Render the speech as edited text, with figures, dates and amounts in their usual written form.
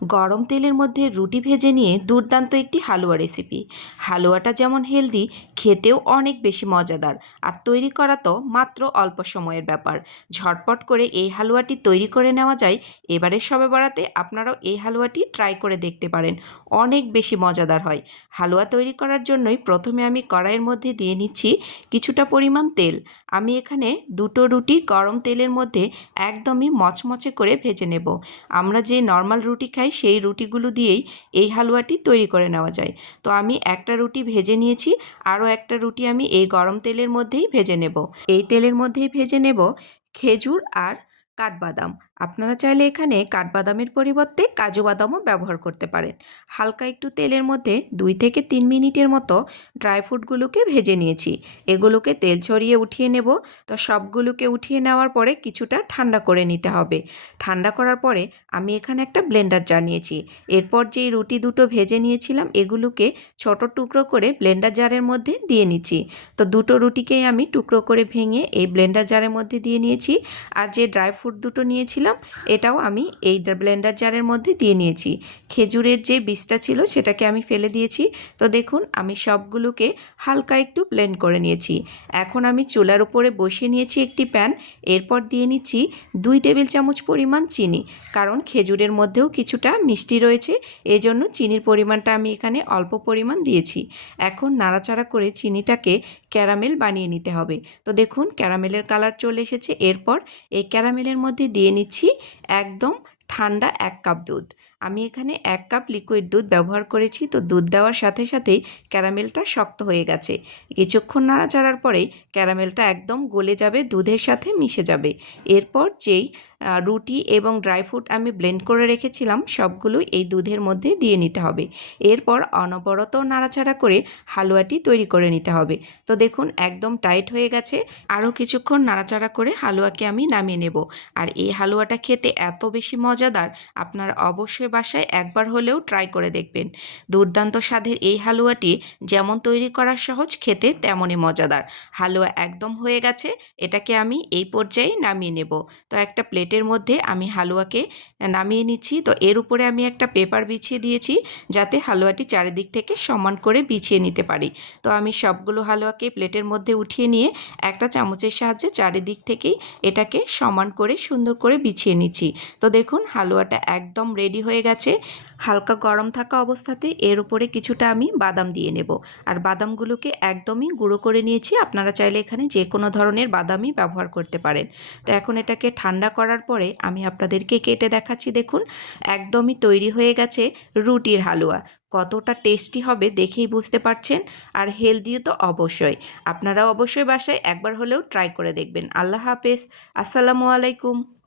গরম তেলের মধ্যে রুটি ভেজে নিয়ে দুর্দান্ত একটি হালুয়া রেসিপি। হালুয়াটা যেমন হেলদি, খেতেও অনেক বেশি মজাদার। আর তৈরি করা তো মাত্র অল্প সময়ের ব্যাপার। ঝটপট করে এই হালুয়াটি তৈরি করে নেওয়া যায়। এবারের শবে বরাতে আপনারাও এই হালুয়াটি ট্রাই করে দেখতে পারেন, অনেক বেশি মজাদার হয়। হালুয়া তৈরি করার জন্যই প্রথমে আমি কড়াইয়ের মধ্যে দিয়ে নিচ্ছি কিছুটা পরিমাণ তেল। আমি এখানে দুটো রুটি গরম তেলের মধ্যে একদমই মচমচে করে ভেজে নেব। আমরা যে নর্মাল রুটি খাই সেই রুটিগুলো দিয়েই এই হালুয়াটি তৈরি করে নেওয়া যায়। তো আমি একটা রুটি ভেজে নিয়েছি, আরও একটা রুটি আমি এই গরম তেলের মধ্যেই ভেজে নেব। এই তেলের মধ্যেই ভেজে নেব খেজুর আর কাঠবাদাম। আপনারা চাইলে এখানে কাঠবাদামের পরিবর্তে কাজু বাদামও ব্যবহার করতে পারেন। হালকা একটু তেলের মধ্যে 2 থেকে 3 মিনিটের মতো ড্রাই ফ্রুটগুলোকে ভেজে নিয়েছি। এগুলোকে তেল ছড়িয়ে উঠিয়ে নেব। তো সবগুলোকে উঠিয়ে নেওয়ার পরে কিছুটা ঠান্ডা করে নিতে হবে। ঠান্ডা করার পরে আমি এখানে একটা ব্লেন্ডার জার নিয়েছি। এরপর যেই রুটি দুটো ভেজে নিয়েছিলাম এগুলোকে ছোট টুকরো করে ব্লেন্ডার জারের মধ্যে দিয়ে নিচ্ছি। তো দুটো রুটিকেই আমি টুকরো করে ভেঙে এই ব্লেন্ডার জারের মধ্যে দিয়ে নিয়েছি। আর যে ড্রাই ফ্রুট দুটো নিয়েছিলাম এটাও আমি এই ব্লেন্ডার জারের মধ্যে দিয়ে নিয়েছি। খেজুরের যে বীজটা ছিল সেটাকে আমি ফেলে দিয়েছি। তো দেখুন আমি সবগুলোকে হালকা একটু ব্লেন্ড করে নিয়েছি। এখন আমি চুলার উপরে বসিয়ে নিয়েছি একটি প্যান। এরপর দিয়ে নিচ্ছি 2 টেবিল চামচ পরিমাণ চিনি, কারণ খেজুরের মধ্যেও কিছুটা মিষ্টি রয়েছে, এজন্য চিনির পরিমাণটা আমি এখানে অল্প পরিমাণ দিয়েছি। এখন নাড়াচাড়া করে চিনিটাকে ক্যারামেল বানিয়ে নিতে হবে। তো দেখুন ক্যারামেলের কালার চলে এসেছে। এরপর এই ক্যারামেলের মধ্যে দিয়ে নিচ্ছি একদম ঠান্ডা 1 কাপ দুধ। আমি এখানে 1 কাপ লিকুইড দুধ ব্যবহার করেছি। তো দুধ দেওয়ার সাথে সাথেই ক্যারামেলটা শক্ত হয়ে গেছে। কিছুক্ষণ নাড়াচাড়ার পরেই ক্যারামেলটা একদম গলে যাবে, দুধের সাথে মিশে যাবে। এরপর যেই রুটি এবং ড্রাই ফ্রুট আমি ব্লেন্ড করে রেখেছিলাম সবগুলোই এই দুধের মধ্যে দিয়ে নিতে হবে। এরপর অনবরত নাড়াচাড়া করে হালুয়াটি তৈরি করে নিতে হবে। তো দেখুন একদম টাইট হয়ে গেছে। আরও কিছুক্ষণ নাড়াচাড়া করে হালুয়াকে আমি নামিয়ে নেব। আর এই হালুয়াটা খেতে এত বেশি মজাদার, আপনারা অবশ্যই বাসায় একবার হলেও ট্রাই করে দেখবেন। দুর্দান্ত স্বাদের এই হালুয়াটি যেমন তৈরি করা সহজ, খেতে তেমনই মজাদার। হালুয়া একদম হয়ে গেছে, এটাকে আমি এই পর্যায়ে নামিয়ে নেব। তো একটা প্লেটের মধ্যে আমি হালুয়াকে নামিয়ে নিচ্ছি। তো এর উপরে আমি একটা পেপার বিছিয়ে দিয়েছি যাতে হালুয়াটি চারিদিক থেকে সমান করে বিছিয়ে নিতে পারি। তো আমি সবগুলো হালুয়াকে প্লেটের মধ্যে উঠিয়ে নিয়ে একটা চামচের সাহায্যে চারিদিক থেকেই এটাকে সমান করে সুন্দর করে বিছিয়ে নিচ্ছি। তো দেখুন হালুয়াটা একদম রেডি হয়ে গেছে। হালকা গরম থাকা অবস্থাতে এর উপরে কিছুটা আমি বাদাম দিয়ে নেব। আর বাদামগুলোকে একদমই গুঁড়ো করে নিয়েছি। আপনারা চাইলে এখানে যে কোনো ধরনের বাদামই ব্যবহার করতে পারেন। তো এখন এটাকে ঠান্ডা করার পরে আমি আপনাদেরকে কেটে দেখাচ্ছি। দেখুন একদমই তৈরি হয়ে গেছে রুটির হালুয়া। কতটা টেস্টি হবে দেখেই বুঝতে পারছেন। আর হেলদিও তো অবশ্যই। আপনারা অবশ্যই বাসায় একবার হলেও ট্রাই করে দেখবেন। আল্লাহ হাফেজ। আসসালামু আলাইকুম।